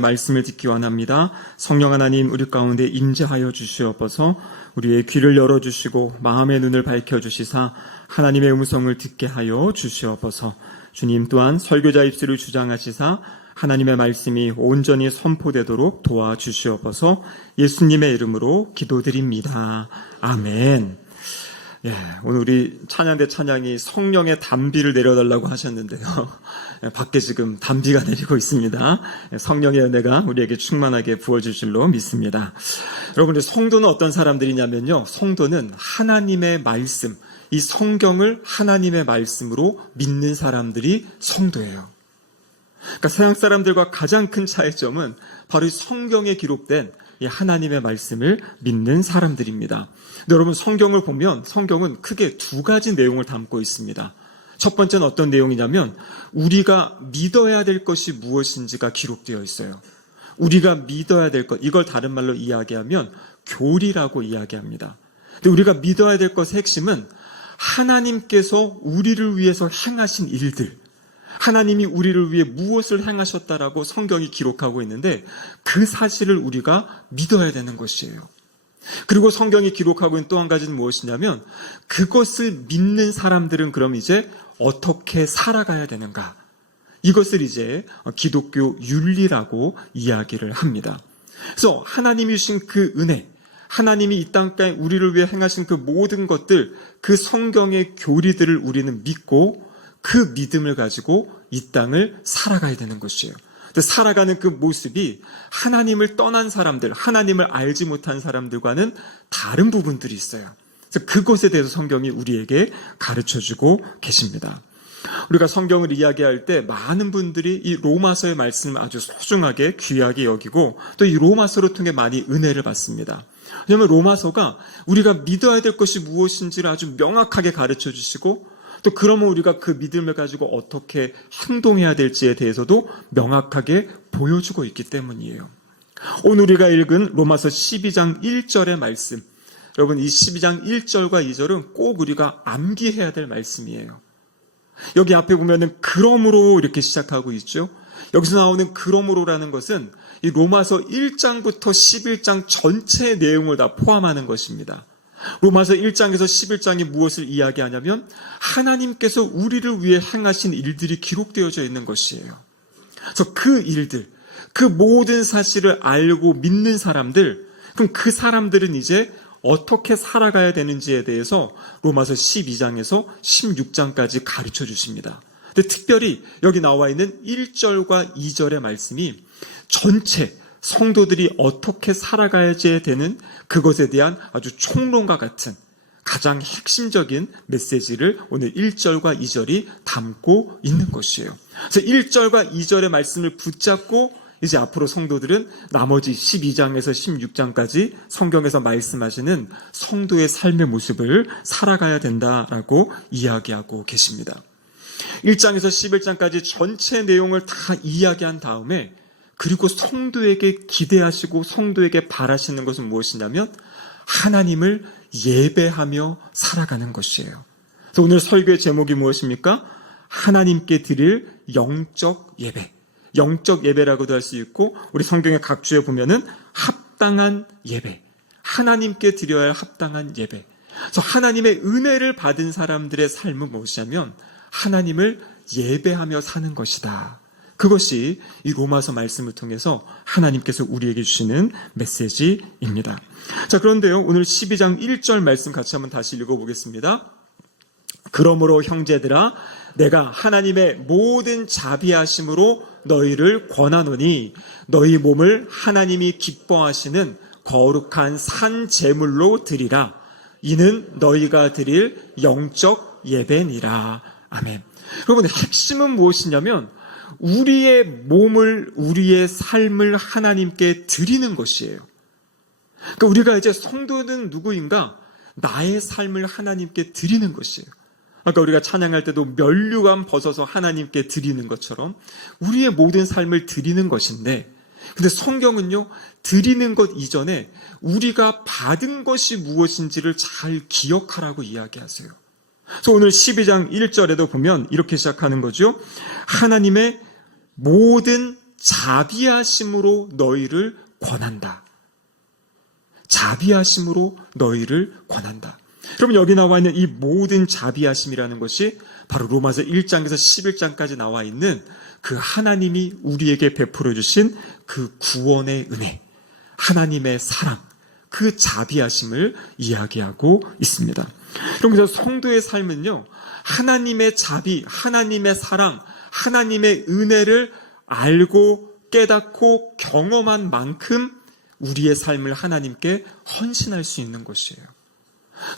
말씀을 듣기 원합니다. 성령 하나님 우리 가운데 임재하여 주시옵소서. 우리의 귀를 열어주시고 마음의 눈을 밝혀주시사 하나님의 음성을 듣게 하여 주시옵소서. 주님 또한 설교자 입술을 주장하시사 하나님의 말씀이 온전히 선포되도록 도와주시옵소서. 예수님의 이름으로 기도드립니다. 아멘. 오늘 우리 찬양대 찬양이 성령의 단비를 내려달라고 하셨는데요. 밖에 지금 단비가 내리고 있습니다. 성령의 은혜가 우리에게 충만하게 부어질 줄로 믿습니다. 여러분, 성도는 어떤 사람들이냐면요. 성도는 하나님의 말씀, 이 성경을 하나님의 말씀으로 믿는 사람들이 성도예요. 그러니까 서양 사람들과 가장 큰 차이점은 바로 이 성경에 기록된 이 하나님의 말씀을 믿는 사람들입니다. 여러분, 성경을 보면 성경은 크게 두 가지 내용을 담고 있습니다. 첫 번째는 어떤 내용이냐면 우리가 믿어야 될 것이 무엇인지가 기록되어 있어요. 우리가 믿어야 될 것, 이걸 다른 말로 이야기하면 교리라고 이야기합니다. 근데 우리가 믿어야 될 것의 핵심은 하나님께서 우리를 위해서 행하신 일들, 하나님이 우리를 위해 무엇을 행하셨다라고 성경이 기록하고 있는데 그 사실을 우리가 믿어야 되는 것이에요. 그리고 성경이 기록하고 있는 또 한 가지는 무엇이냐면 그것을 믿는 사람들은 그럼 이제 어떻게 살아가야 되는가? 이것을 이제 기독교 윤리라고 이야기를 합니다. 그래서 하나님이 주신 그 은혜, 하나님이 이 땅가에 우리를 위해 행하신 그 모든 것들, 그 성경의 교리들을 우리는 믿고 그 믿음을 가지고 이 땅을 살아가야 되는 것이에요. 살아가는 그 모습이 하나님을 떠난 사람들, 하나님을 알지 못한 사람들과는 다른 부분들이 있어요. 그래서 그것에 대해서 성경이 우리에게 가르쳐주고 계십니다. 우리가 성경을 이야기할 때 많은 분들이 이 로마서의 말씀을 아주 소중하게 귀하게 여기고 또 이 로마서를 통해 많이 은혜를 받습니다. 왜냐하면 로마서가 우리가 믿어야 될 것이 무엇인지를 아주 명확하게 가르쳐 주시고 또 그러면 우리가 그 믿음을 가지고 어떻게 행동해야 될지에 대해서도 명확하게 보여주고 있기 때문이에요. 오늘 우리가 읽은 로마서 12장 1절의 말씀, 여러분 이 12장 1절과 2절은 꼭 우리가 암기해야 될 말씀이에요. 여기 앞에 보면은 그러므로 이렇게 시작하고 있죠. 여기서 나오는 그러므로라는 것은 이 로마서 1장부터 11장 전체의 내용을 다 포함하는 것입니다. 로마서 1장에서 11장이 무엇을 이야기하냐면 하나님께서 우리를 위해 행하신 일들이 기록되어져 있는 것이에요. 그래서 그 일들, 그 모든 사실을 알고 믿는 사람들, 그럼 그 사람들은 이제 어떻게 살아가야 되는지에 대해서 로마서 12장에서 16장까지 가르쳐 주십니다. 근데 특별히 여기 나와 있는 1절과 2절의 말씀이 전체 성도들이 어떻게 살아가야지 되는 그것에 대한 아주 총론과 같은 가장 핵심적인 메시지를 오늘 1절과 2절이 담고 있는 것이에요. 그래서 1절과 2절의 말씀을 붙잡고 이제 앞으로 성도들은 나머지 12장에서 16장까지 성경에서 말씀하시는 성도의 삶의 모습을 살아가야 된다라고 이야기하고 계십니다. 1장에서 11장까지 전체 내용을 다 이야기한 다음에 그리고 성도에게 기대하시고 성도에게 바라시는 것은 무엇이냐면 하나님을 예배하며 살아가는 것이에요. 그래서 오늘 설교의 제목이 무엇입니까? 하나님께 드릴 영적 예배. 영적 예배라고도 할 수 있고 우리 성경의 각주에 보면은 합당한 예배. 하나님께 드려야 할 합당한 예배. 그래서 하나님의 은혜를 받은 사람들의 삶은 무엇이냐면 하나님을 예배하며 사는 것이다. 그것이 이 로마서 말씀을 통해서 하나님께서 우리에게 주시는 메시지입니다. 자, 그런데요, 오늘 12장 1절 말씀 같이 한번 다시 읽어보겠습니다. 그러므로 형제들아, 내가 하나님의 모든 자비하심으로 너희를 권하노니 너희 몸을 하나님이 기뻐하시는 거룩한 산 제물로 드리라. 이는 너희가 드릴 영적 예배니라. 아멘. 여러분, 핵심은 무엇이냐면 우리의 몸을, 우리의 삶을 하나님께 드리는 것이에요. 그러니까 우리가 이제 성도는 누구인가? 나의 삶을 하나님께 드리는 것이에요. 아까 우리가 찬양할 때도 면류관 벗어서 하나님께 드리는 것처럼 우리의 모든 삶을 드리는 것인데, 근데 성경은요, 드리는 것 이전에 우리가 받은 것이 무엇인지를 잘 기억하라고 이야기하세요. 그래서 오늘 12장 1절에도 보면 이렇게 시작하는 거죠. 하나님의 모든 자비하심으로 너희를 권한다. 자비하심으로 너희를 권한다. 여러분, 여기 나와 있는 이 모든 자비하심이라는 것이 바로 로마서 1장에서 11장까지 나와 있는 그 하나님이 우리에게 베풀어 주신 그 구원의 은혜, 하나님의 사랑, 그 자비하심을 이야기하고 있습니다. 그래서 성도의 삶은요, 하나님의 자비, 하나님의 사랑, 하나님의 은혜를 알고 깨닫고 경험한 만큼 우리의 삶을 하나님께 헌신할 수 있는 것이에요.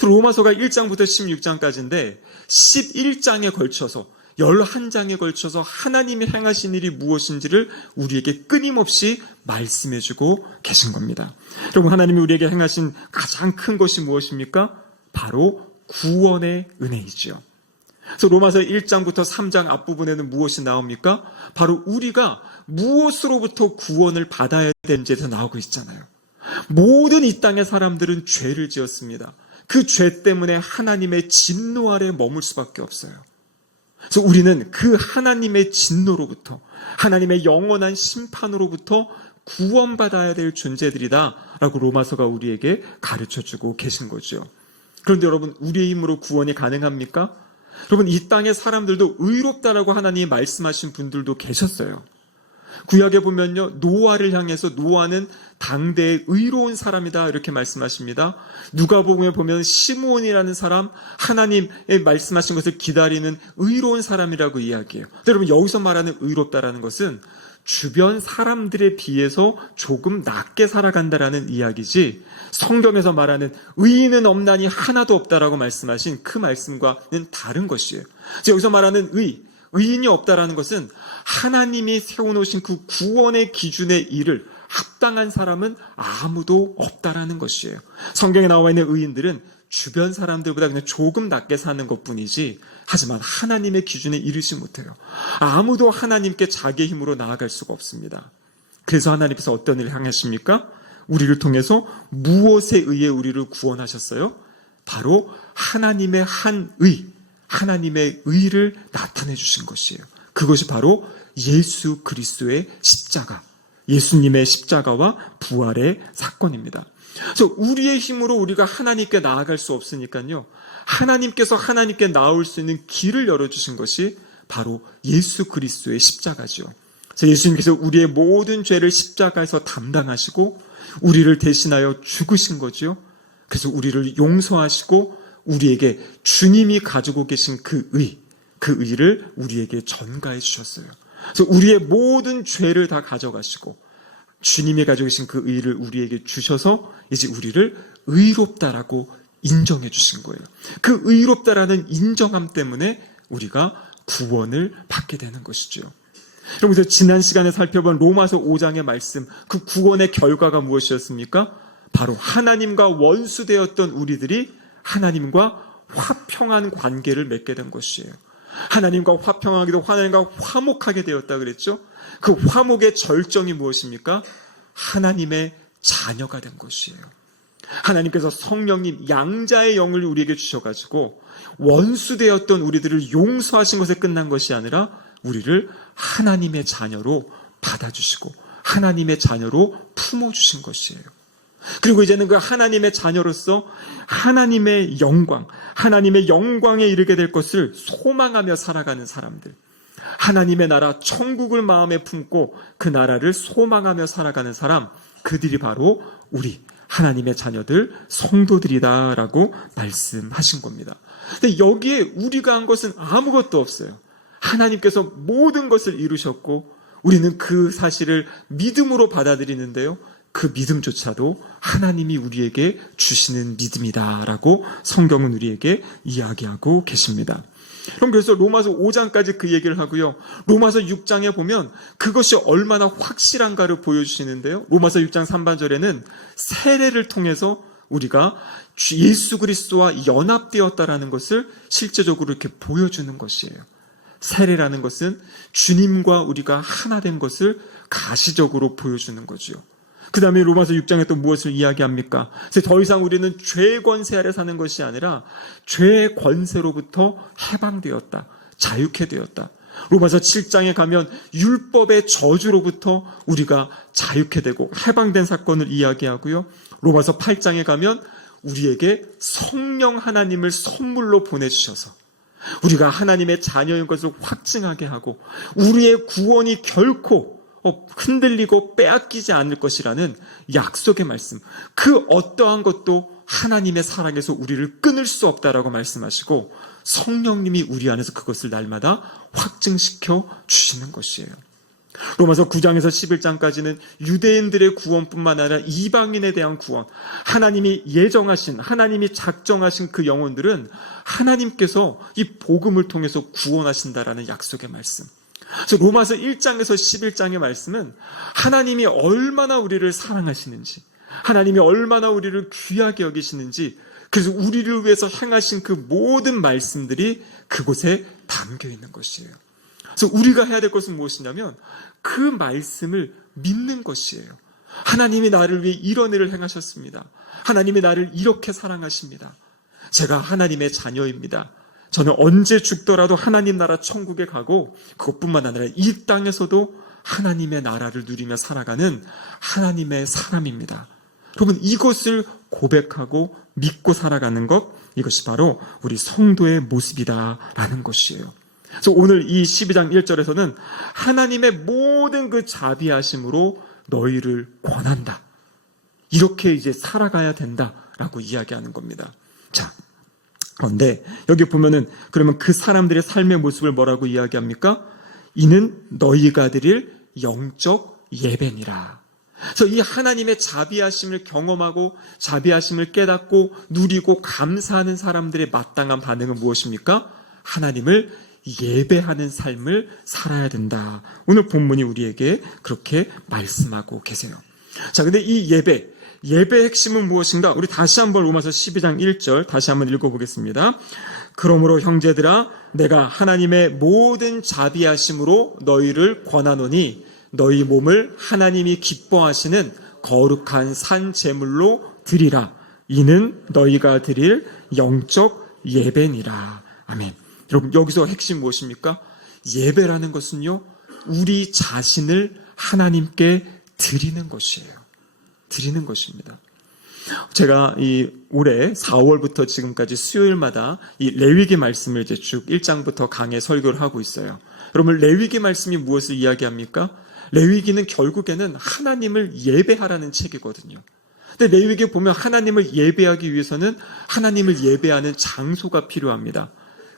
로마서가 1장부터 16장까지인데 11장에 걸쳐서 11장에 걸쳐서 하나님이 행하신 일이 무엇인지를 우리에게 끊임없이 말씀해주고 계신 겁니다. 여러분, 하나님이 우리에게 행하신 가장 큰 것이 무엇입니까? 바로 구원의 은혜이죠. 그래서 로마서 1장부터 3장 앞부분에는 무엇이 나옵니까? 바로 우리가 무엇으로부터 구원을 받아야 되는지에서 나오고 있잖아요. 모든 이 땅의 사람들은 죄를 지었습니다. 그 죄 때문에 하나님의 진노 아래 머물 수밖에 없어요. 그래서 우리는 그 하나님의 진노로부터, 하나님의 영원한 심판으로부터 구원받아야 될 존재들이다 라고 로마서가 우리에게 가르쳐주고 계신 거죠. 그런데 여러분, 우리의 힘으로 구원이 가능합니까? 여러분, 이 땅의 사람들도 의롭다라고 하나님이 말씀하신 분들도 계셨어요. 구약에 보면요, 노아를 향해서 노아는 당대의 의로운 사람이다 이렇게 말씀하십니다. 누가복음에 보면 시므온이라는 사람, 하나님의 말씀하신 것을 기다리는 의로운 사람이라고 이야기해요. 여러분, 여기서 말하는 의롭다라는 것은 주변 사람들에 비해서 조금 낮게 살아간다라는 이야기지, 성경에서 말하는 의인은 없나니 하나도 없다라고 말씀하신 그 말씀과는 다른 것이에요. 여기서 말하는 의인이 없다라는 것은 하나님이 세워놓으신 그 구원의 기준의 일을 합당한 사람은 아무도 없다라는 것이에요. 성경에 나와 있는 의인들은 주변 사람들보다 그냥 조금 낮게 사는 것뿐이지, 하지만 하나님의 기준에 이르지 못해요. 아무도 하나님께 자기의 힘으로 나아갈 수가 없습니다. 그래서 하나님께서 어떤 일을 행하십니까? 우리를 통해서 무엇에 의해 우리를 구원하셨어요? 바로 하나님의 한 의, 하나님의 의를 나타내 주신 것이에요. 그것이 바로 예수 그리스도의 십자가, 예수님의 십자가와 부활의 사건입니다. 그래서 우리의 힘으로 우리가 하나님께 나아갈 수 없으니까요, 하나님께서 하나님께 나올 수 있는 길을 열어주신 것이 바로 예수 그리스도의 십자가죠. 그래서 예수님께서 우리의 모든 죄를 십자가에서 담당하시고 우리를 대신하여 죽으신 거죠. 그래서 우리를 용서하시고 우리에게 주님이 가지고 계신 그 의를 우리에게 전가해 주셨어요. 그래서 우리의 모든 죄를 다 가져가시고 주님이 가지고 계신 그 의를 우리에게 주셔서 이제 우리를 의롭다라고 인정해 주신 거예요. 그 의롭다라는 인정함 때문에 우리가 구원을 받게 되는 것이죠. 그래서 지난 시간에 살펴본 로마서 5장의 말씀, 그 구원의 결과가 무엇이었습니까? 바로 하나님과 원수되었던 우리들이 하나님과 화평한 관계를 맺게 된 것이에요. 하나님과 화평하기도 하나님과 화목하게 되었다 그랬죠. 그 화목의 절정이 무엇입니까? 하나님의 자녀가 된 것이에요. 하나님께서 성령님, 양자의 영을 우리에게 주셔가지고 원수되었던 우리들을 용서하신 것에 끝난 것이 아니라 우리를 하나님의 자녀로 받아주시고 하나님의 자녀로 품어주신 것이에요. 그리고 이제는 그 하나님의 자녀로서 하나님의 영광에 이르게 될 것을 소망하며 살아가는 사람들, 하나님의 나라 천국을 마음에 품고 그 나라를 소망하며 살아가는 사람, 그들이 바로 우리 하나님의 자녀들, 성도들이다라고 말씀하신 겁니다. 근데 여기에 우리가 한 것은 아무것도 없어요. 하나님께서 모든 것을 이루셨고 우리는 그 사실을 믿음으로 받아들이는데요, 그 믿음조차도 하나님이 우리에게 주시는 믿음이다라고 성경은 우리에게 이야기하고 계십니다. 그럼 그래서 로마서 5장까지 그 얘기를 하고요, 로마서 6장에 보면 그것이 얼마나 확실한가를 보여주시는데요, 로마서 6장 3반절에는 세례를 통해서 우리가 예수 그리스도와 연합되었다라는 것을 실제적으로 이렇게 보여주는 것이에요. 세례라는 것은 주님과 우리가 하나 된 것을 가시적으로 보여주는 거죠. 그 다음에 로마서 6장에 또 무엇을 이야기합니까? 더 이상 우리는 죄의 권세 아래 사는 것이 아니라 죄의 권세로부터 해방되었다, 자유케 되었다. 로마서 7장에 가면 율법의 저주로부터 우리가 자유케 되고 해방된 사건을 이야기하고요. 로마서 8장에 가면 우리에게 성령 하나님을 선물로 보내주셔서 우리가 하나님의 자녀인 것을 확증하게 하고 우리의 구원이 결코 흔들리고 빼앗기지 않을 것이라는 약속의 말씀, 그 어떠한 것도 하나님의 사랑에서 우리를 끊을 수 없다라고 말씀하시고 성령님이 우리 안에서 그것을 날마다 확증시켜 주시는 것이에요. 로마서 9장에서 11장까지는 유대인들의 구원뿐만 아니라 이방인에 대한 구원, 하나님이 예정하신, 하나님이 작정하신 그 영혼들은 하나님께서 이 복음을 통해서 구원하신다라는 약속의 말씀. 그래서 로마서 1장에서 11장의 말씀은 하나님이 얼마나 우리를 사랑하시는지, 하나님이 얼마나 우리를 귀하게 여기시는지, 그래서 우리를 위해서 행하신 그 모든 말씀들이 그곳에 담겨 있는 것이에요. 그래서 우리가 해야 될 것은 무엇이냐면 그 말씀을 믿는 것이에요. 하나님이 나를 위해 이런 일을 행하셨습니다. 하나님이 나를 이렇게 사랑하십니다. 제가 하나님의 자녀입니다. 저는 언제 죽더라도 하나님 나라 천국에 가고 그것뿐만 아니라 이 땅에서도 하나님의 나라를 누리며 살아가는 하나님의 사람입니다. 여러분, 이것을 고백하고 믿고 살아가는 것, 이것이 바로 우리 성도의 모습이다라는 것이에요. 그래서 오늘 이 12장 1절에서는 하나님의 모든 그 자비하심으로 너희를 권한다. 이렇게 이제 살아가야 된다라고 이야기하는 겁니다. 자, 그런데 여기 보면은 그러면 그 사람들의 삶의 모습을 뭐라고 이야기합니까? 이는 너희가 드릴 영적 예배니라. 그래서 이 하나님의 자비하심을 경험하고 자비하심을 깨닫고 누리고 감사하는 사람들의 마땅한 반응은 무엇입니까? 하나님을 예배하는 삶을 살아야 된다. 오늘 본문이 우리에게 그렇게 말씀하고 계세요. 자, 근데 이 예배의 핵심은 무엇인가? 우리 다시 한번 로마서 12장 1절 다시 한번 읽어보겠습니다. 그러므로 형제들아, 내가 하나님의 모든 자비하심으로 너희를 권하노니 너희 몸을 하나님이 기뻐하시는 거룩한 산 제물로 드리라. 이는 너희가 드릴 영적 예배니라. 아멘. 여러분, 여기서 핵심 무엇입니까? 예배라는 것은요, 우리 자신을 하나님께 드리는 것이에요. 드리는 것입니다. 제가 이 올해 4월부터 지금까지 수요일마다 이 레위기 말씀을 이제 쭉 1장부터 강해 설교를 하고 있어요. 여러분, 레위기 말씀이 무엇을 이야기합니까? 레위기는 결국에는 하나님을 예배하라는 책이거든요. 근데 레위기에 보면 하나님을 예배하기 위해서는 하나님을 예배하는 장소가 필요합니다.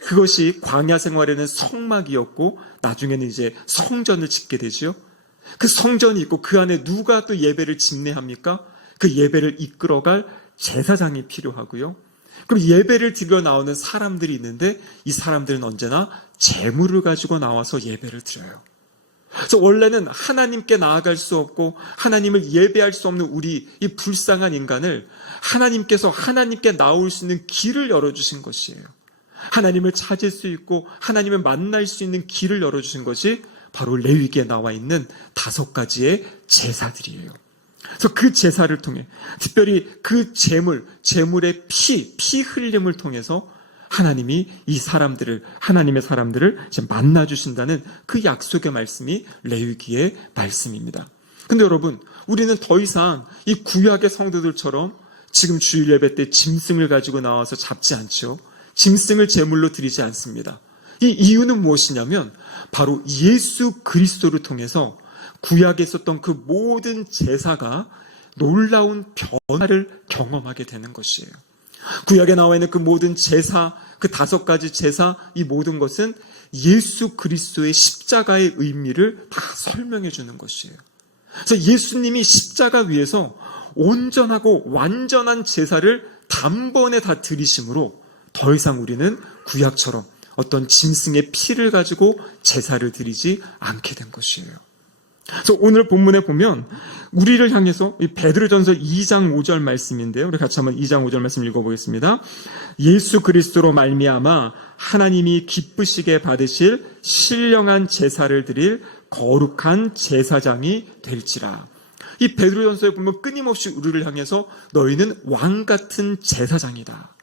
그것이 광야 생활에는 성막이었고 나중에는 이제 성전을 짓게 되죠. 그 성전이 있고 그 안에 누가 또 예배를 집례합니까? 그 예배를 이끌어갈 제사장이 필요하고요. 그럼 예배를 드려 나오는 사람들이 있는데 이 사람들은 언제나 제물을 가지고 나와서 예배를 드려요. 그래서 원래는 하나님께 나아갈 수 없고 하나님을 예배할 수 없는 우리 이 불쌍한 인간을 하나님께서 하나님께 나올 수 있는 길을 열어주신 것이에요. 하나님을 찾을 수 있고 하나님을 만날 수 있는 길을 열어주신 것이 바로 레위기에 나와 있는 5가지의 제사들이에요. 그래서 그 제사를 통해 특별히 그 제물의 피 흘림을 통해서 하나님이 이 사람들을, 하나님의 사람들을 이제 만나주신다는 그 약속의 말씀이 레위기의 말씀입니다. 근데 여러분, 우리는 더 이상 이 구약의 성도들처럼 지금 주일 예배 때 짐승을 가지고 나와서 잡지 않죠. 짐승을 제물로 드리지 않습니다. 이 이유는 무엇이냐면 바로 예수 그리스도를 통해서 구약에 있었던 그 모든 제사가 놀라운 변화를 경험하게 되는 것이에요. 구약에 나와 있는 그 모든 제사, 그 5가지 제사, 이 모든 것은 예수 그리스도의 십자가의 의미를 다 설명해 주는 것이에요. 그래서 예수님이 십자가 위에서 온전하고 완전한 제사를 단번에 다 드리심으로 더 이상 우리는 구약처럼 어떤 짐승의 피를 가지고 제사를 드리지 않게 된 것이에요. 그래서 오늘 본문에 보면 우리를 향해서 이 베드로전서 2장 5절 말씀인데요. 우리 같이 한번 2장 5절 말씀 읽어보겠습니다. 예수 그리스도로 말미암아 하나님이 기쁘시게 받으실 신령한 제사를 드릴 거룩한 제사장이 될지라. 이 베드로전서에 보면 끊임없이 우리를 향해서 너희는 왕같은 제사장이다.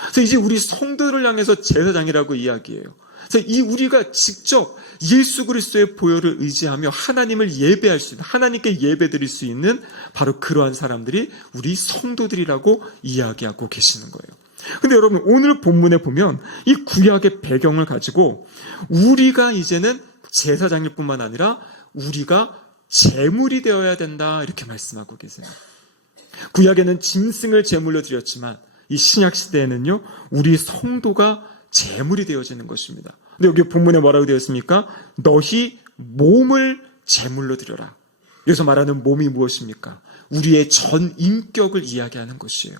그래서 이제 우리 성도를 향해서 제사장이라고 이야기해요. 그래서 이 우리가 직접 예수 그리스도의 보혈을 의지하며 하나님을 예배할 수 있는, 하나님께 예배드릴 수 있는 바로 그러한 사람들이 우리 성도들이라고 이야기하고 계시는 거예요. 근데 여러분, 오늘 본문에 보면 이 구약의 배경을 가지고 우리가 이제는 제사장일 뿐만 아니라 우리가 제물이 되어야 된다, 이렇게 말씀하고 계세요. 구약에는 짐승을 제물로 드렸지만 이 신약 시대에는요, 우리 성도가 제물이 되어지는 것입니다. 근데 여기 본문에 뭐라고 되어 있습니까? 너희 몸을 제물로 드려라. 여기서 말하는 몸이 무엇입니까? 우리의 전 인격을 이야기하는 것이에요.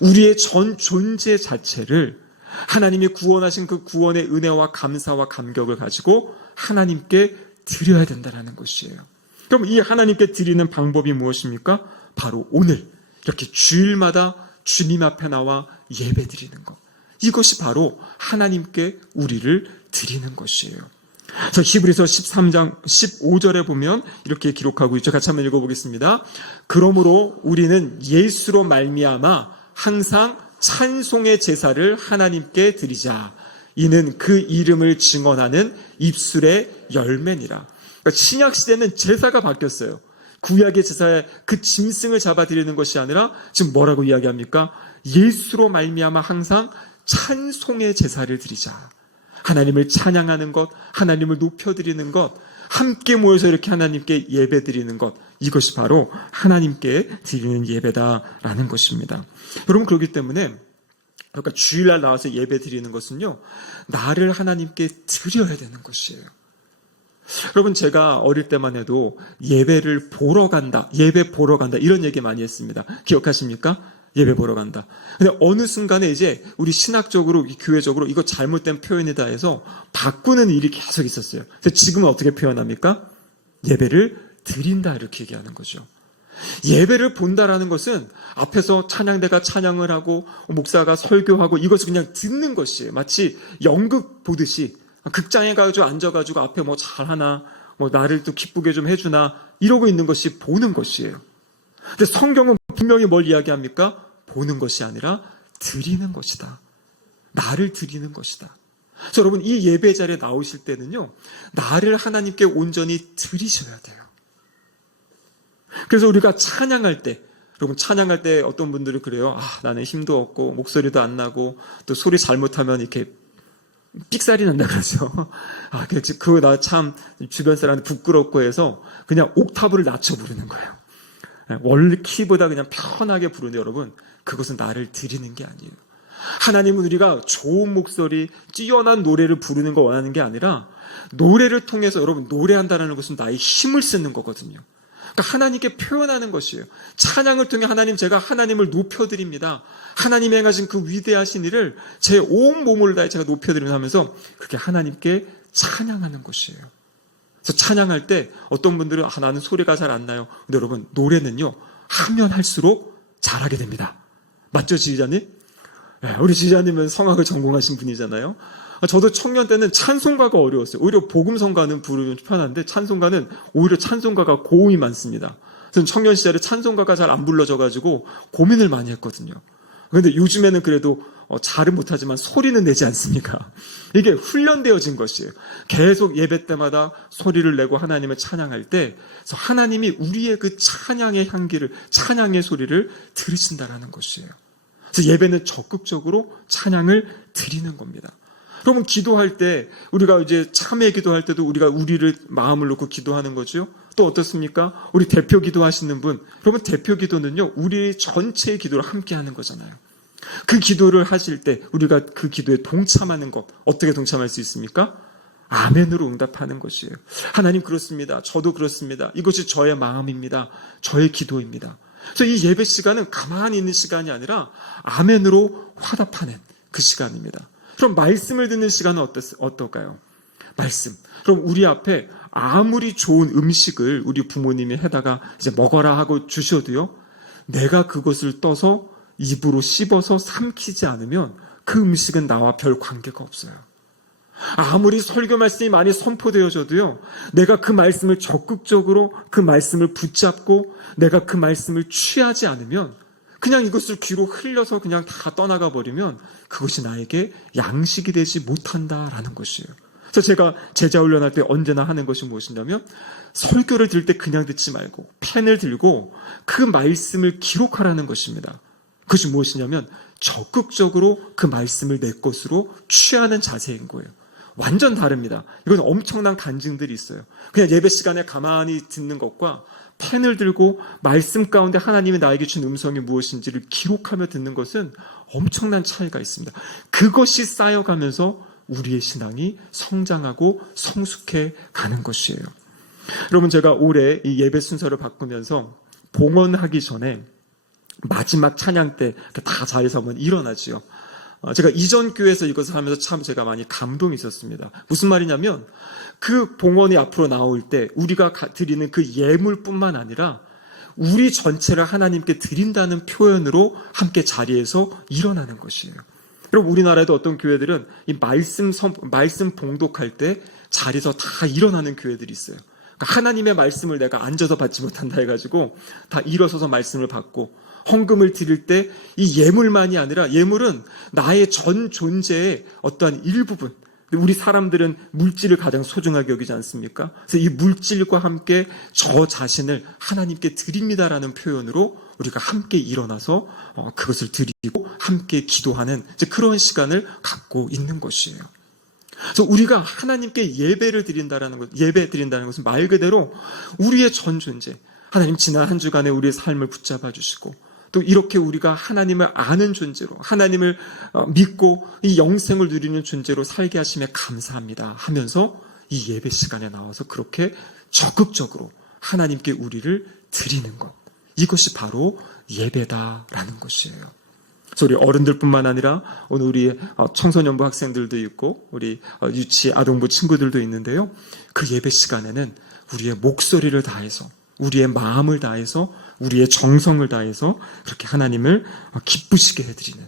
우리의 전 존재 자체를 하나님이 구원하신 그 구원의 은혜와 감사와 감격을 가지고 하나님께 드려야 된다는 것이에요. 그럼 이 하나님께 드리는 방법이 무엇입니까? 바로 오늘 이렇게 주일마다 주님 앞에 나와 예배 드리는 것. 이것이 바로 하나님께 우리를 드리는 것이에요. 저 히브리서 13장 15절에 보면 이렇게 기록하고 있죠. 같이 한번 읽어보겠습니다. 그러므로 우리는 예수로 말미암아 항상 찬송의 제사를 하나님께 드리자. 이는 그 이름을 증언하는 입술의 열매니라. 그러니까 신약 시대는 제사가 바뀌었어요. 구약의 제사에 그 짐승을 잡아드리는 것이 아니라 지금 뭐라고 이야기합니까? 예수로 말미암아 항상 찬송의 제사를 드리자. 하나님을 찬양하는 것, 하나님을 높여드리는 것, 함께 모여서 이렇게 하나님께 예배드리는 것, 이것이 바로 하나님께 드리는 예배다라는 것입니다. 여러분, 그렇기 때문에 그러니까 주일날 나와서 예배드리는 것은요, 나를 하나님께 드려야 되는 것이에요. 여러분, 제가 어릴 때만 해도 예배를 보러 간다, 예배 보러 간다, 이런 얘기 많이 했습니다. 기억하십니까? 예배 보러 간다. 근데 어느 순간에 이제 우리 신학적으로, 교회적으로 이거 잘못된 표현이다 해서 바꾸는 일이 계속 있었어요. 그래서 지금은 어떻게 표현합니까? 예배를 드린다, 이렇게 얘기하는 거죠. 예배를 본다라는 것은 앞에서 찬양대가 찬양을 하고 목사가 설교하고 이것을 그냥 듣는 것이에요. 마치 연극 보듯이 극장에 가가지고 앉아가지고 앞에 뭐 잘하나, 뭐 나를 또 기쁘게 좀 해주나, 이러고 있는 것이 보는 것이에요. 근데 성경은 분명히 뭘 이야기합니까? 보는 것이 아니라 드리는 것이다. 나를 드리는 것이다. 그래서 여러분, 이 예배 자리에 나오실 때는요, 나를 하나님께 온전히 드리셔야 돼요. 그래서 우리가 찬양할 때, 여러분, 찬양할 때 어떤 분들이 그래요. 나는 힘도 없고 목소리도 안 나고 또 소리 잘못하면 이렇게 삑살이 난다 그러죠. 그거 나 참 주변 사람한테 부끄럽고 해서 그냥 옥타브를 낮춰 부르는 거예요. 원래 키보다 그냥 편하게 부르는데 여러분, 그것은 나를 드리는 게 아니에요. 하나님은 우리가 좋은 목소리, 뛰어난 노래를 부르는 거 원하는 게 아니라 노래를 통해서, 여러분, 노래한다는 것은 나의 힘을 쓰는 거거든요. 그러니까 하나님께 표현하는 것이에요. 찬양을 통해 하나님, 제가 하나님을 높여드립니다. 하나님이 행하신 그 위대하신 일을 제 온 몸을 다해 제가 높여드리면서 하면서 그렇게 하나님께 찬양하는 것이에요. 그래서 찬양할 때 어떤 분들은 나는 소리가 잘 안 나요. 근데 여러분, 노래는요, 하면 할수록 잘하게 됩니다. 맞죠, 지휘자님? 네, 우리 지휘자님은 성악을 전공하신 분이잖아요. 저도 청년 때는 찬송가가 어려웠어요. 오히려 복음성가는 부르면 편한데 찬송가는 오히려 찬송가가 고음이 많습니다. 저는 청년 시절에 찬송가가 잘 안 불러져가지고 고민을 많이 했거든요. 그런데 요즘에는 그래도 잘은 못하지만 소리는 내지 않습니까? 이게 훈련되어진 것이에요. 계속 예배 때마다 소리를 내고 하나님을 찬양할 때 하나님이 우리의 그 찬양의 향기를, 찬양의 소리를 들으신다라는 것이에요. 그래서 예배는 적극적으로 찬양을 드리는 겁니다. 그러면 기도할 때, 우리가 이제 참회 기도할 때도 우리가 우리를 마음을 놓고 기도하는 거죠. 또 어떻습니까? 우리 대표 기도하시는 분, 그러면 대표 기도는요, 우리 전체의 기도를 함께 하는 거잖아요. 그 기도를 하실 때 우리가 그 기도에 동참하는 것, 어떻게 동참할 수 있습니까? 아멘으로 응답하는 것이에요. 하나님, 그렇습니다. 저도 그렇습니다. 이것이 저의 마음입니다. 저의 기도입니다. 그래서 이 예배 시간은 가만히 있는 시간이 아니라 아멘으로 화답하는 그 시간입니다. 그럼 말씀을 듣는 시간은 어떨까요? 말씀. 그럼 우리 앞에 아무리 좋은 음식을 우리 부모님이 해다가 이제 먹어라 하고 주셔도요, 내가 그것을 떠서 입으로 씹어서 삼키지 않으면 그 음식은 나와 별 관계가 없어요. 아무리 설교 말씀이 많이 선포되어져도요, 내가 그 말씀을 적극적으로 그 말씀을 붙잡고 내가 그 말씀을 취하지 않으면, 그냥 이것을 귀로 흘려서 그냥 다 떠나가 버리면 그것이 나에게 양식이 되지 못한다라는 것이에요. 그래서 제가 제자 훈련할 때 언제나 하는 것이 무엇이냐면 설교를 들을 때 그냥 듣지 말고 펜을 들고 그 말씀을 기록하라는 것입니다. 그것이 무엇이냐면 적극적으로 그 말씀을 내 것으로 취하는 자세인 거예요. 완전 다릅니다. 이건 엄청난 간증들이 있어요. 그냥 예배 시간에 가만히 듣는 것과 펜을 들고 말씀 가운데 하나님이 나에게 준 음성이 무엇인지를 기록하며 듣는 것은 엄청난 차이가 있습니다. 그것이 쌓여가면서 우리의 신앙이 성장하고 성숙해 가는 것이에요. 여러분, 제가 올해 이 예배 순서를 바꾸면서 봉헌하기 전에 마지막 찬양 때 다 자리에서 한번 일어나지요. 제가 이전 교회에서 이것을 하면서 참 제가 많이 감동이 있었습니다. 무슨 말이냐면 그 봉헌이 앞으로 나올 때 우리가 드리는 그 예물뿐만 아니라 우리 전체를 하나님께 드린다는 표현으로 함께 자리에서 일어나는 것이에요. 여러분, 우리나라에도 어떤 교회들은 이 말씀 봉독할 때 자리에서 다 일어나는 교회들이 있어요. 그러니까 하나님의 말씀을 내가 앉아서 받지 못한다 해가지고 다 일어서서 말씀을 받고, 헌금을 드릴 때 이 예물만이 아니라 예물은 나의 전 존재의 어떠한 일부분, 우리 사람들은 물질을 가장 소중하게 여기지 않습니까? 그래서 이 물질과 함께 저 자신을 하나님께 드립니다라는 표현으로 우리가 함께 일어나서 그것을 드리고 함께 기도하는 그런 시간을 갖고 있는 것이에요. 그래서 우리가 하나님께 예배 드린다는 것은 말 그대로 우리의 전 존재, 하나님 지난 한 주간에 우리의 삶을 붙잡아 주시고 또 이렇게 우리가 하나님을 아는 존재로, 하나님을 믿고 이 영생을 누리는 존재로 살게 하심에 감사합니다 하면서 이 예배 시간에 나와서 그렇게 적극적으로 하나님께 우리를 드리는 것, 이것이 바로 예배다라는 것이에요. 그래서 우리 어른들뿐만 아니라 오늘 우리 청소년부 학생들도 있고 우리 유치 아동부 친구들도 있는데요, 그 예배 시간에는 우리의 목소리를 다해서, 우리의 마음을 다해서, 우리의 정성을 다해서 그렇게 하나님을 기쁘시게 해드리는,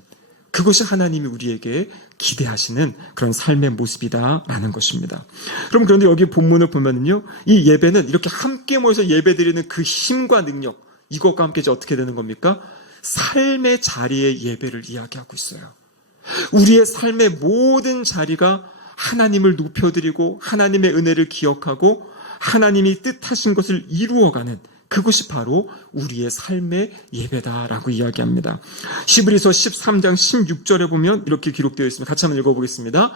그것이 하나님이 우리에게 기대하시는 그런 삶의 모습이다라는 것입니다. 그런데 여기 본문을 보면요, 이 예배는 이렇게 함께 모여서 예배드리는 그 힘과 능력, 이것과 함께 이제 어떻게 되는 겁니까? 삶의 자리의 예배를 이야기하고 있어요. 우리의 삶의 모든 자리가 하나님을 높여드리고 하나님의 은혜를 기억하고 하나님이 뜻하신 것을 이루어가는, 그것이 바로 우리의 삶의 예배다라고 이야기합니다. 히브리서 13장 16절에 보면 이렇게 기록되어 있습니다. 같이 한번 읽어보겠습니다.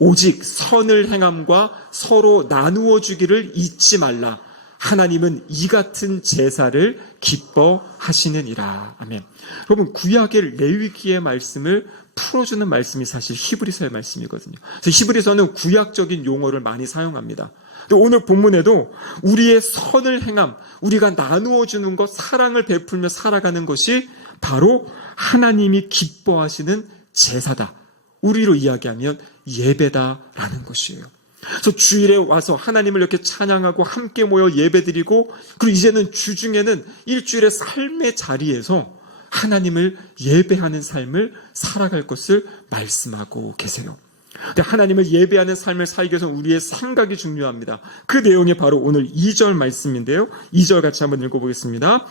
오직 선을 행함과 서로 나누어 주기를 잊지 말라. 하나님은 이 같은 제사를 기뻐하시느니라. 아멘. 여러분, 구약의 레위기의 말씀을 풀어주는 말씀이 사실 히브리서의 말씀이거든요. 그래서 히브리서는 구약적인 용어를 많이 사용합니다. 오늘 본문에도 우리의 선을 행함, 우리가 나누어 주는 것, 사랑을 베풀며 살아가는 것이 바로 하나님이 기뻐하시는 제사다. 우리로 이야기하면 예배다라는 것이에요. 그래서 주일에 와서 하나님을 이렇게 찬양하고 함께 모여 예배드리고, 그리고 이제는 주중에는 일주일의 삶의 자리에서 하나님을 예배하는 삶을 살아갈 것을 말씀하고 계세요. 하나님을 예배하는 삶을 살기 위해서 우리의 생각이 중요합니다. 그 내용이 바로 오늘 2절 말씀인데요. 2절 같이 한번 읽어보겠습니다.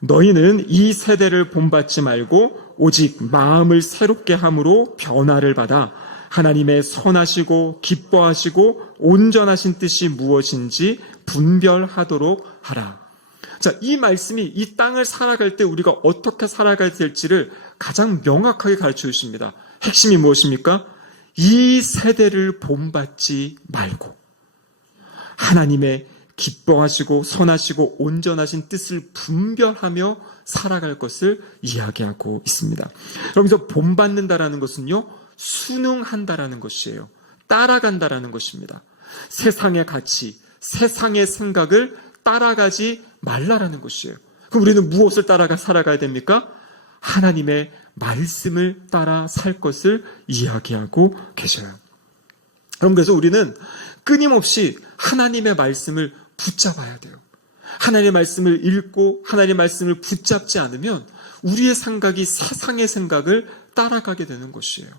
너희는 이 세대를 본받지 말고 오직 마음을 새롭게 함으로 변화를 받아 하나님의 선하시고 기뻐하시고 온전하신 뜻이 무엇인지 분별하도록 하라. 자, 이 말씀이 이 땅을 살아갈 때 우리가 어떻게 살아가야 될지를 가장 명확하게 가르쳐 주십니다. 핵심이 무엇입니까? 이 세대를 본받지 말고 하나님의 기뻐하시고 선하시고 온전하신 뜻을 분별하며 살아갈 것을 이야기하고 있습니다. 여기서 본받는다라는 것은요, 순응한다라는 것이에요. 따라간다라는 것입니다. 세상의 가치, 세상의 생각을 따라가지 말라라는 것이에요. 그럼 우리는 무엇을 따라가 살아가야 됩니까? 하나님의 말씀을 따라 살 것을 이야기하고 계셔요. 그럼 그래서 우리는 끊임없이 하나님의 말씀을 붙잡아야 돼요. 하나님의 말씀을 읽고 하나님의 말씀을 붙잡지 않으면 우리의 생각이 세상의 생각을 따라가게 되는 것이에요.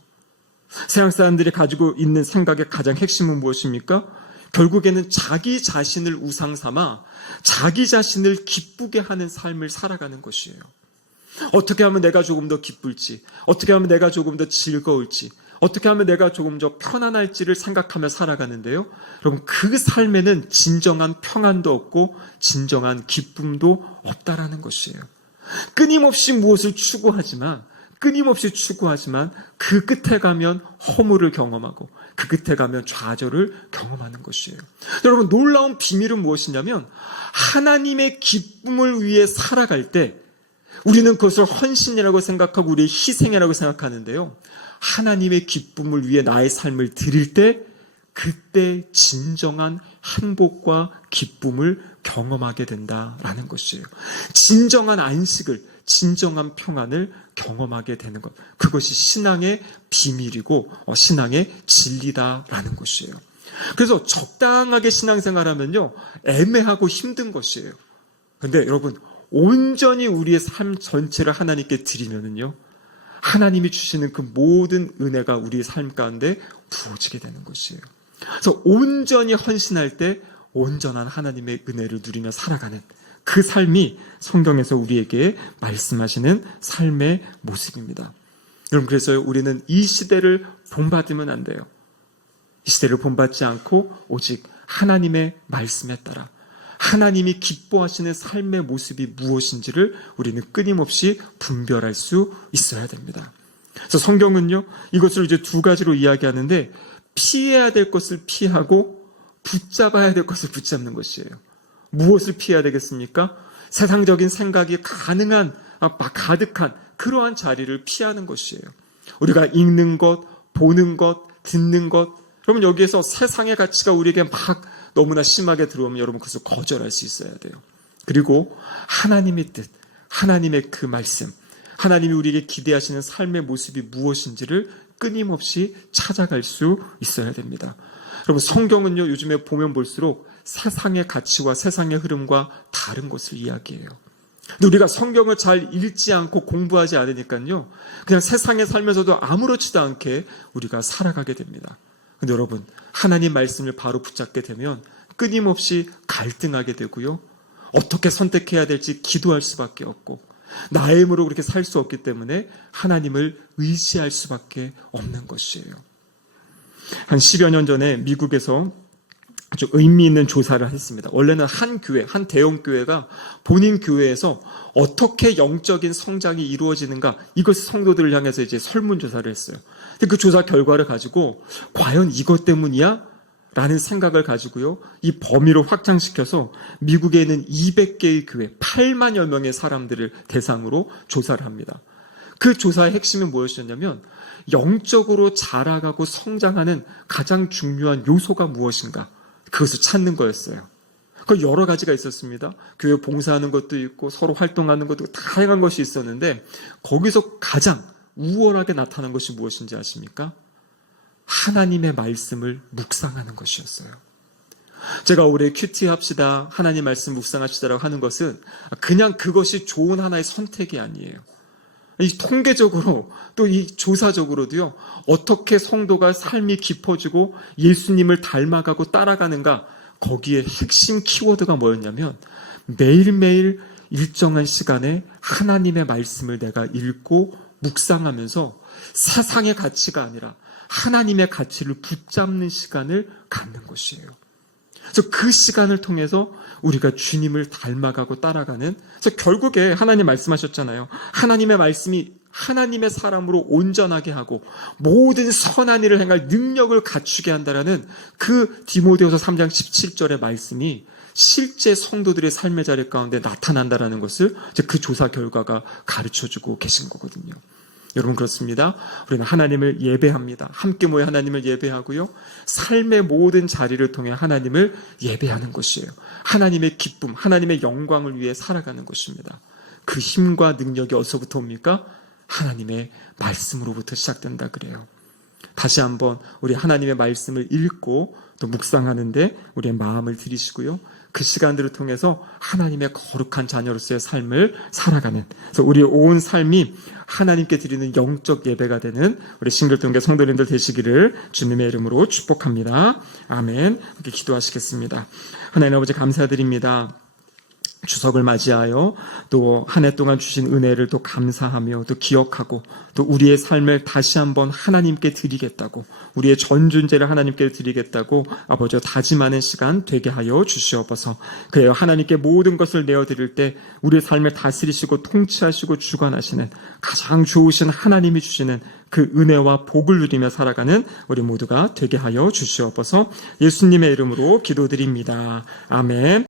세상 사람들이 가지고 있는 생각의 가장 핵심은 무엇입니까? 결국에는 자기 자신을 우상 삼아 자기 자신을 기쁘게 하는 삶을 살아가는 것이에요. 어떻게 하면 내가 조금 더 기쁠지, 어떻게 하면 내가 조금 더 즐거울지, 어떻게 하면 내가 조금 더 편안할지를 생각하며 살아가는데요. 여러분, 그 삶에는 진정한 평안도 없고 진정한 기쁨도 없다라는 것이에요. 끊임없이 무엇을 추구하지만 그 끝에 가면 허물을 경험하고 그 끝에 가면 좌절을 경험하는 것이에요. 여러분, 놀라운 비밀은 무엇이냐면 하나님의 기쁨을 위해 살아갈 때 우리는 그것을 헌신이라고 생각하고 우리의 희생이라고 생각하는데요. 하나님의 기쁨을 위해 나의 삶을 드릴 때 그때 진정한 행복과 기쁨을 경험하게 된다라는 것이에요. 진정한 안식을, 진정한 평안을 경험하게 되는 것. 그것이 신앙의 비밀이고 신앙의 진리다라는 것이에요. 그래서 적당하게 신앙생활하면요, 애매하고 힘든 것이에요. 그런데 여러분, 온전히 우리의 삶 전체를 하나님께 드리면은요, 하나님이 주시는 그 모든 은혜가 우리의 삶 가운데 부어지게 되는 것이에요. 그래서 온전히 헌신할 때 온전한 하나님의 은혜를 누리며 살아가는 그 삶이 성경에서 우리에게 말씀하시는 삶의 모습입니다. 여러분, 그래서 우리는 이 시대를 본받으면 안 돼요. 이 시대를 본받지 않고 오직 하나님의 말씀에 따라 하나님이 기뻐하시는 삶의 모습이 무엇인지를 우리는 끊임없이 분별할 수 있어야 됩니다. 그래서 성경은요, 이것을 이제 두 가지로 이야기하는데 피해야 될 것을 피하고 붙잡아야 될 것을 붙잡는 것이에요. 무엇을 피해야 되겠습니까? 세상적인 생각이 가득한 그러한 자리를 피하는 것이에요. 우리가 읽는 것, 보는 것, 듣는 것, 그러면 여기에서 세상의 가치가 우리에게 막 너무나 심하게 들어오면 여러분 그것을 거절할 수 있어야 돼요. 그리고 하나님의 뜻, 하나님의 그 말씀, 하나님이 우리에게 기대하시는 삶의 모습이 무엇인지를 끊임없이 찾아갈 수 있어야 됩니다. 여러분, 성경은요, 요즘에 보면 볼수록 세상의 가치와 세상의 흐름과 다른 것을 이야기해요. 근데 우리가 성경을 잘 읽지 않고 공부하지 않으니까요, 그냥 세상에 살면서도 아무렇지도 않게 우리가 살아가게 됩니다. 근데 여러분, 하나님 말씀을 바로 붙잡게 되면 끊임없이 갈등하게 되고요, 어떻게 선택해야 될지 기도할 수밖에 없고, 나의 힘으로 그렇게 살 수 없기 때문에 하나님을 의지할 수밖에 없는 것이에요. 한 10여 년 전에 미국에서 아주 의미 있는 조사를 했습니다. 원래는 한 교회, 한 대형 교회가 본인 교회에서 어떻게 영적인 성장이 이루어지는가, 이것을 성도들을 향해서 이제 설문조사를 했어요. 근데 그 조사 결과를 가지고 과연 이것 때문이야? 라는 생각을 가지고요, 이 범위로 확장시켜서 미국에 있는 200개의 교회, 8만여 명의 사람들을 대상으로 조사를 합니다. 그 조사의 핵심은 무엇이었냐면 영적으로 자라가고 성장하는 가장 중요한 요소가 무엇인가, 그것을 찾는 거였어요. 그 여러 가지가 있었습니다. 교회 봉사하는 것도 있고 서로 활동하는 것도 있고 다양한 것이 있었는데 거기서 가장 우월하게 나타난 것이 무엇인지 아십니까? 하나님의 말씀을 묵상하는 것이었어요. 제가 올해 큐티 합시다, 하나님 말씀 묵상합시다라고 하는 것은 그냥 그것이 좋은 하나의 선택이 아니에요. 이 통계적으로 또 이 조사적으로도요, 어떻게 성도가 삶이 깊어지고 예수님을 닮아가고 따라가는가, 거기에 핵심 키워드가 뭐였냐면 매일매일 일정한 시간에 하나님의 말씀을 내가 읽고 묵상하면서 세상의 가치가 아니라 하나님의 가치를 붙잡는 시간을 갖는 것이에요. 그래서 그 시간을 통해서 우리가 주님을 닮아가고 따라가는, 그래서 결국에 하나님 말씀하셨잖아요. 하나님의 말씀이 하나님의 사람으로 온전하게 하고 모든 선한 일을 행할 능력을 갖추게 한다라는 그 디모데후서 3장 17절의 말씀이 실제 성도들의 삶의 자리 가운데 나타난다라는 것을 이제 그 조사 결과가 가르쳐주고 계신 거거든요. 여러분, 그렇습니다. 우리는 하나님을 예배합니다. 함께 모여 하나님을 예배하고요, 삶의 모든 자리를 통해 하나님을 예배하는 것이에요. 하나님의 기쁨, 하나님의 영광을 위해 살아가는 것입니다. 그 힘과 능력이 어디서부터 옵니까? 하나님의 말씀으로부터 시작된다 그래요. 다시 한번 우리 하나님의 말씀을 읽고 또 묵상하는데 우리의 마음을 들이시고요, 그 시간들을 통해서 하나님의 거룩한 자녀로서의 삶을 살아가는, 그래서 우리의 온 삶이 하나님께 드리는 영적 예배가 되는 우리 싱글동교 성도님들 되시기를 주님의 이름으로 축복합니다. 아멘. 이렇게 기도하시겠습니다. 하나님 아버지, 감사드립니다. 추석을 맞이하여 또 한 해 동안 주신 은혜를 또 감사하며 또 기억하고 또 우리의 삶을 다시 한번 하나님께 드리겠다고, 우리의 전 존재를 하나님께 드리겠다고 아버지와 다짐하는 시간 되게 하여 주시옵소서. 그래요, 하나님께 모든 것을 내어드릴 때 우리의 삶을 다스리시고 통치하시고 주관하시는 가장 좋으신 하나님이 주시는 그 은혜와 복을 누리며 살아가는 우리 모두가 되게 하여 주시옵소서. 예수님의 이름으로 기도드립니다. 아멘.